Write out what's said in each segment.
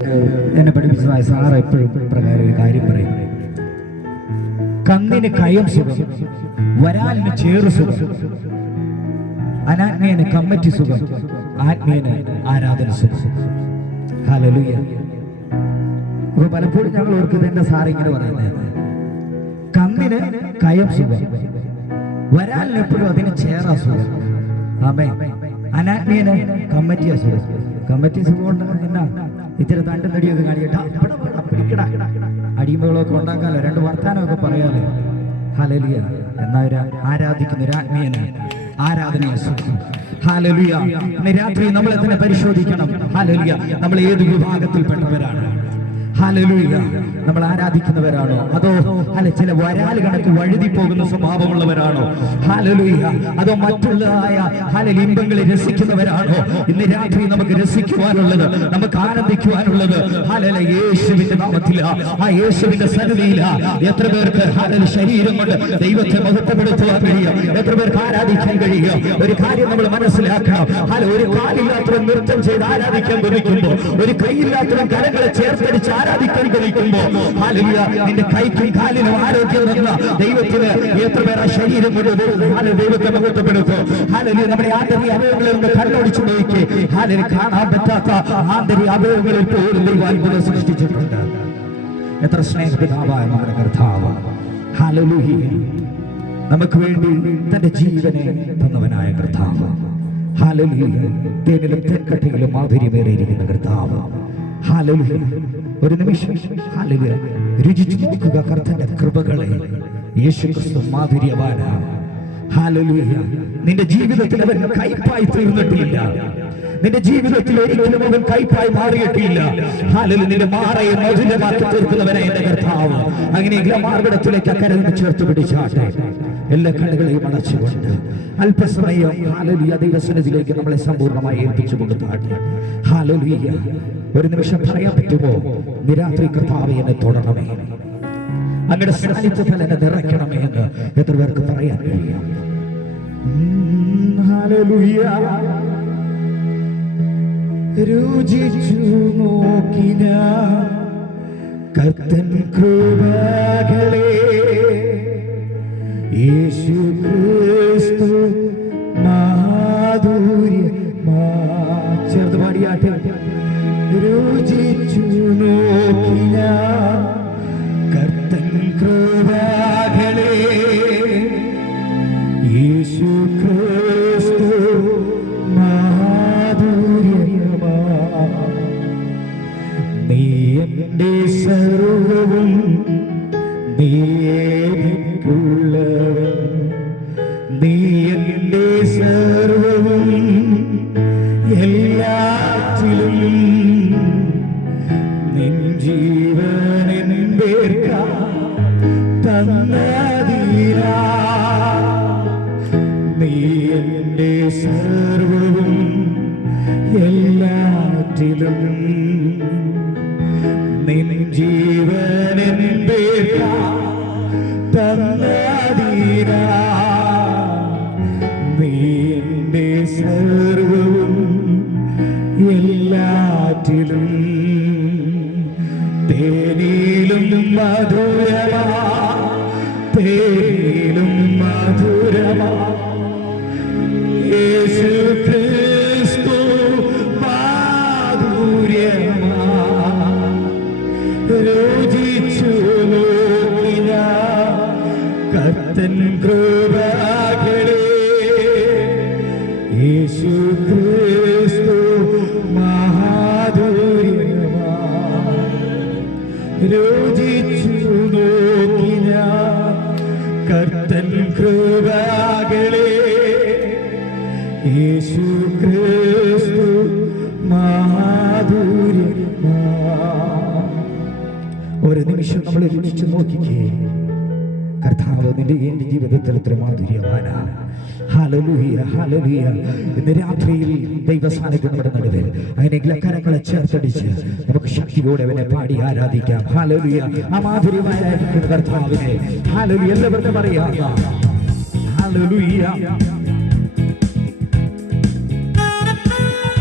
എന്നെ പഠിപ്പിച്ചതായ സാറ് എപ്പോഴും പ്രകാരം ഒരു കാര്യം പറയും. കന്നിന് കയം സുഖം, വരാലിന് ചേറു സുഖം, അനാത്മീയന് കമ്മറ്റി സുഖം, ആത്മീയന് ആരാധന സുഖം. ഹല്ലേലൂയ. അപ്പൊ പലപ്പോഴും ഞങ്ങൾ ഓർക്കുന്നത് എന്റെ സാർ ഇങ്ങനെ പറയുന്നത്, കന്നിന് കയം സുഖം, വരാലിന് എപ്പോഴും അതിന് ചേറാ സുഖം. ആമേൻ. അനാത്മീയന് കമ്മറ്റിയ സുഖം. കമ്മറ്റി സുഖം കൊണ്ട് എന്നാ ഇത്തിരി തണ്ടും തടിയൊക്കെ കാണിക്കട്ടാ പിടിക്കടാ അടിമകളൊക്കെ ഉണ്ടാക്കാലോ, രണ്ട് വർത്താനമൊക്കെ പറയാലോ. ഹല്ലേലൂയ. എന്നാ ആരാധിക്കുന്ന ഒരു ആത്മീയന് ആരാധനയെ സുഖം. ഹല്ലേലൂയ. ഇന്ന് രാത്രി നമ്മളെ തന്നെ പരിശോധിക്കണം. ഹല്ലേലൂയ. നമ്മൾ ഏത് വിഭാഗത്തിൽപ്പെട്ടവരാണ്? ഹല്ലേലൂയ. നമ്മൾ ആരാധിക്കുന്നവരാണോ, അതോ ചില വരാല് കണക്ക് വഴുതി പോകുന്ന സ്വഭാവമുള്ളവരാണോ? ഹല്ലേലൂയ. അതോ മറ്റുള്ളതായ ഇമ്പങ്ങളെ രസിക്കുന്നവരാണോ? ഇന്ന് രാത്രി നമുക്ക് രസിക്കുവാനുള്ളത്, നമുക്ക് ആനന്ദിക്കുവാനുള്ളത് യേശുവിന്റെ നാമത്തില, ആ യേശുവിന്റെ സന്നിധിയില. എത്ര പേർക്ക് ശരീരം കൊണ്ട് ദൈവത്തെ മഹത്വപ്പെടുത്തുവാൻ കഴിയും? എത്ര പേർക്ക് ആരാധിക്കാൻ കഴിയും? ഒരു കാര്യം നമ്മൾ മനസ്സിലാക്കണം. ഒരു കാലില്ലാത്തവൻ നൃത്തം ചെയ്ത് ആരാധിക്കാൻ കൊതിക്കുമ്പോൾ, ഒരു കൈയില്ലാത്തവൻ കരങ്ങളെ ചേർത്തടിച്ച് ആരാധിക്കാൻ കൊതിക്കുമ്പോൾ, നിന്റെ കൈക്കും കാലിനും ആരോഗ്യം തന്ന ദൈവത്തിന് എത്ര പേർ ആ ശരീരം കൊണ്ട് ദൈവത്തെ മഹത്വപ്പെടുത്തും? നമ്മുടെ ആന്തരിക അവയവങ്ങളിൽ നിന്ന് കണ്ണോടിച്ചു നോക്കി കാണാൻ പറ്റാത്ത ആന്തരിക അവയവങ്ങളിൽ പോലും ദൈവം അത്ഭുതം സൃഷ്ടിച്ചിട്ടുണ്ട്. എത്ര സ്നേഹപിതാവായ നമ്മുടെ കർത്താവ്. ഹല്ലേലൂയ. നമുക്ക് വേണ്ടി തന്റെ ജീവനെ തന്നവനായ കർത്താവ്. ഹല്ലേലൂയ. തേനിലും തെൻകട്ടയിലും മാധുര്യമേറിയിരിക്കുന്ന കർത്താവ്. ഹല്ലേലൂയ. ഒരു നിമിഷം ഹല്ലേലൂയ രുചിച്ചു നോക്കുക കർത്താവിന്റെ കൃപകളെ. യേശുക്രിസ്തു മാധുര്യവാനാണ്. ഹല്ലേലൂയ. നിന്റെ ജീവിതത്തിൽ അവൻ കൈപ്പായി തീർന്നിട്ടില്ല. നിന്റെ ജീവിതത്തിൽ ഒരിക്കലും അവൻ കൈപ്പായി മാറിയിട്ടില്ല. ഹല്ലേലൂയ. നിന്റെ മാറയെ മധുരമാക്കി തീർക്കുന്നവനെ എന്റെ കർത്താവ്. അങ്ങനെയെങ്കിൽ മാർഗത്തിലേക്ക് അക്കരന്ന് ചേർത്ത് പിടിച്ചാട്ടെ. എല്ലാ കണ്ണുകളെയും അടച്ചുകൊണ്ട് അല്പസമയം ഹല്ലേലൂയ ദൈവസന്നിധിയിലേക്ക് നമ്മളെ സമ്പൂർണ്ണമായി ഏൽപ്പിച്ചു കൊടുത്താട്ടെ. ഹല്ലേലൂയ. ഒരു നിമിഷം പറയാൻ പറ്റുമോ? നിരാത്രി കർത്താവേ എന്നെ തൊടണമേ, അങ്ങയുടെ സാന്നിധ്യത്തിൽ എന്നെ നിറയ്ക്കണമേ എന്ന് എത്ര പേർക്ക് പറയാൻ കഴിയും? ഹല്ലേലൂയ. രുചിച്ചു നോക്കിന കർത്തൻ കൃപകളെ, യേശു ക്രിസ്തു മാധുര്യമാ. ചേർത്ത് പാടിയാട്ടെ. രുചിച്ചു നോക്കിന കർത്തൻ കൃപകളെ, യേശു ക്രിസ്തു മാധുര്യമാ. നീ എന്റെ സർവവും, നീ എനിക്കുള്ളവൻ, നീ എന്റെ സർവവും, എല്ലാറ്റിലും നിൻ ജീവൻ തന്നതീരാ. നീ എന്റെ സർവവും, എല്ലാറ്റിലും നിൻ ജീവൻ തന്നതീരാ. നീ എന്റെ സർവവും, എല്ലാറ്റിലും തേനിലും മധുരമാ, തേനിലും മധുരമാ യേശു ക്രിസ്തു മാധുര്യമാ. രുചിച്ചു നോക്കിന കർത്തൻ കൃപകളെ, യേശു ക്രിസ്തു മാധുര്യമാ. രുചിച്ചു നോക്കിന കർത്തൻ കൃപകളെ, യേശു ക്രിസ്തു മാധുര്യമാ. ഒരു നിമിഷം നമ്മൾ രുചിച്ചു നോക്കിക്കേ. കർത്താവ് നിന്റെ എന്റെ ജീവിതത്തിൽ എത്ര മാധുര്യവാനാ. ഹല്ലേലൂയ. ഹല്ലേലൂയ. ഇന്ന് രാത്രിയിൽ ദൈവസാന്നിധ്യം നമ്മുടെ നടുവിൽ. അങ്ങനെയെങ്കിൽ കരങ്ങളെ ചേർത്തടിച്ച് നമുക്ക് ശക്തിയോടെ അവനെ പാടി ആരാധിക്കാം. ഹല്ലേലൂയ. ആ മാധുര്യമായ കർത്താവിനെ ഹല്ലേലൂയ എല്ലാവർക്കും അറിയാം. ഹല്ലേലൂയ.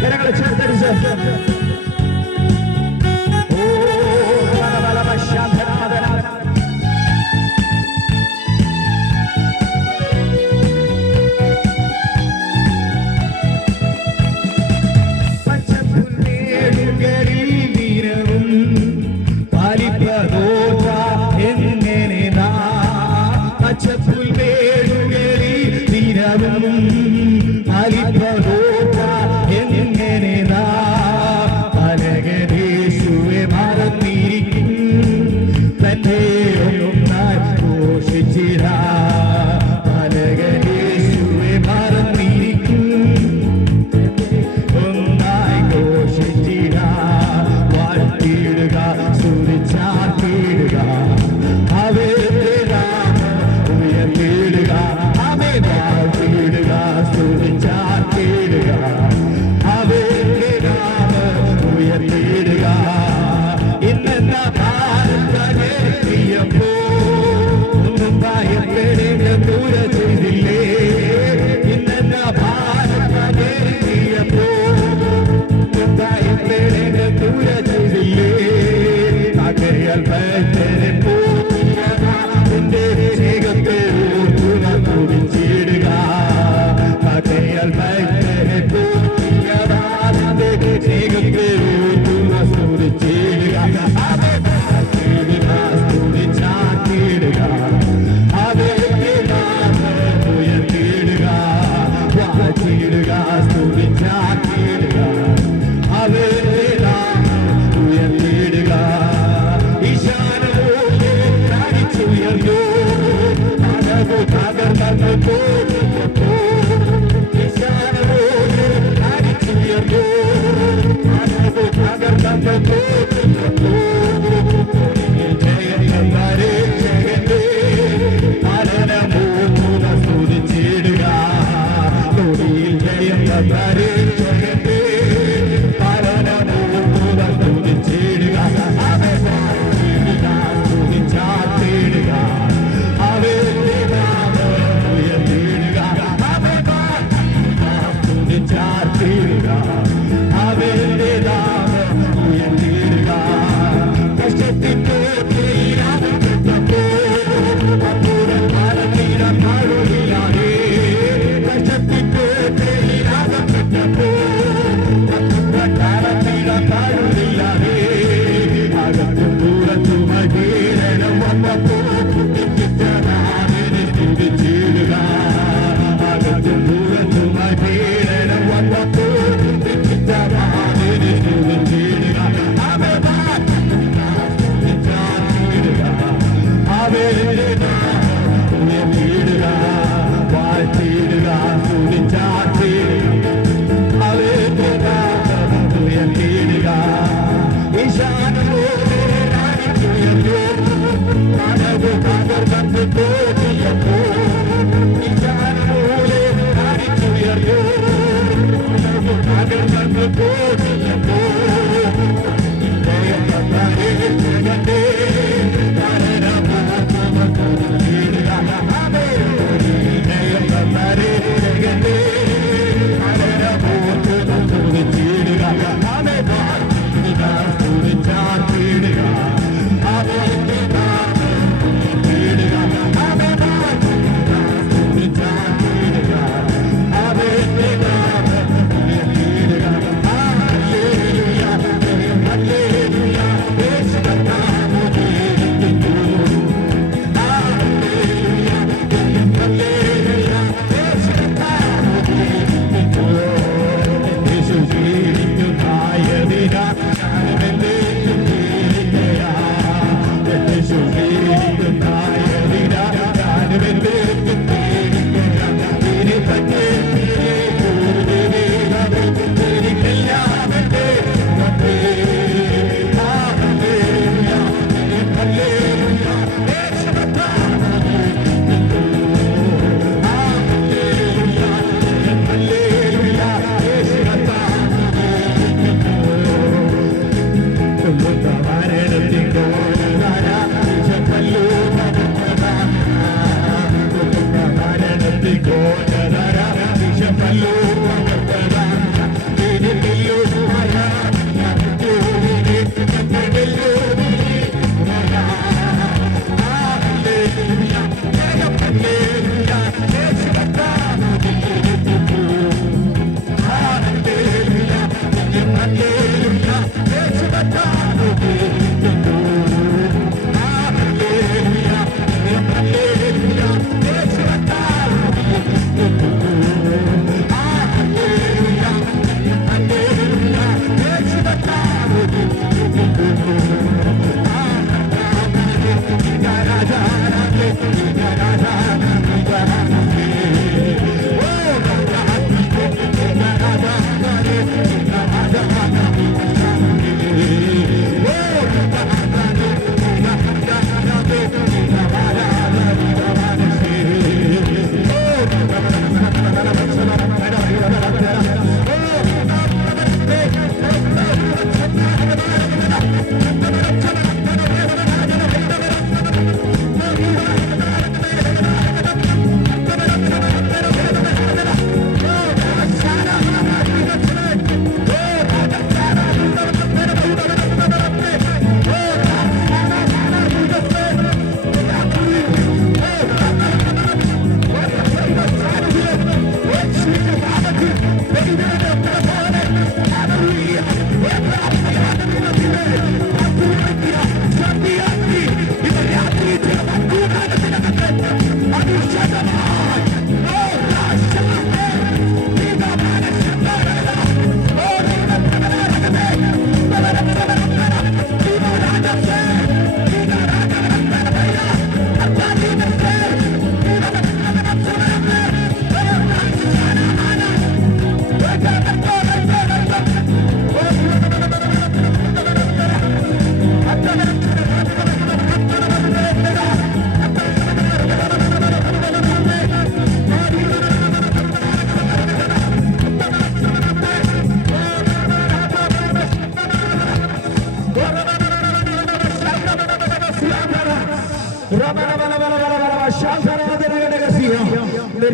കരങ്ങളെ ചേർത്തടിച്ച്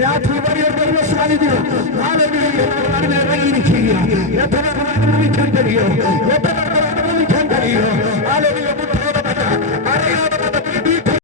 രാത്രി വരെയുള്ള സാന്നിധ്യം ഇറങ്ങിയിരിക്കുക. എത്ര അനുഭവിക്കാൻ കഴിയോ, എത്ര അനുഭവിക്കാൻ കഴിയോ.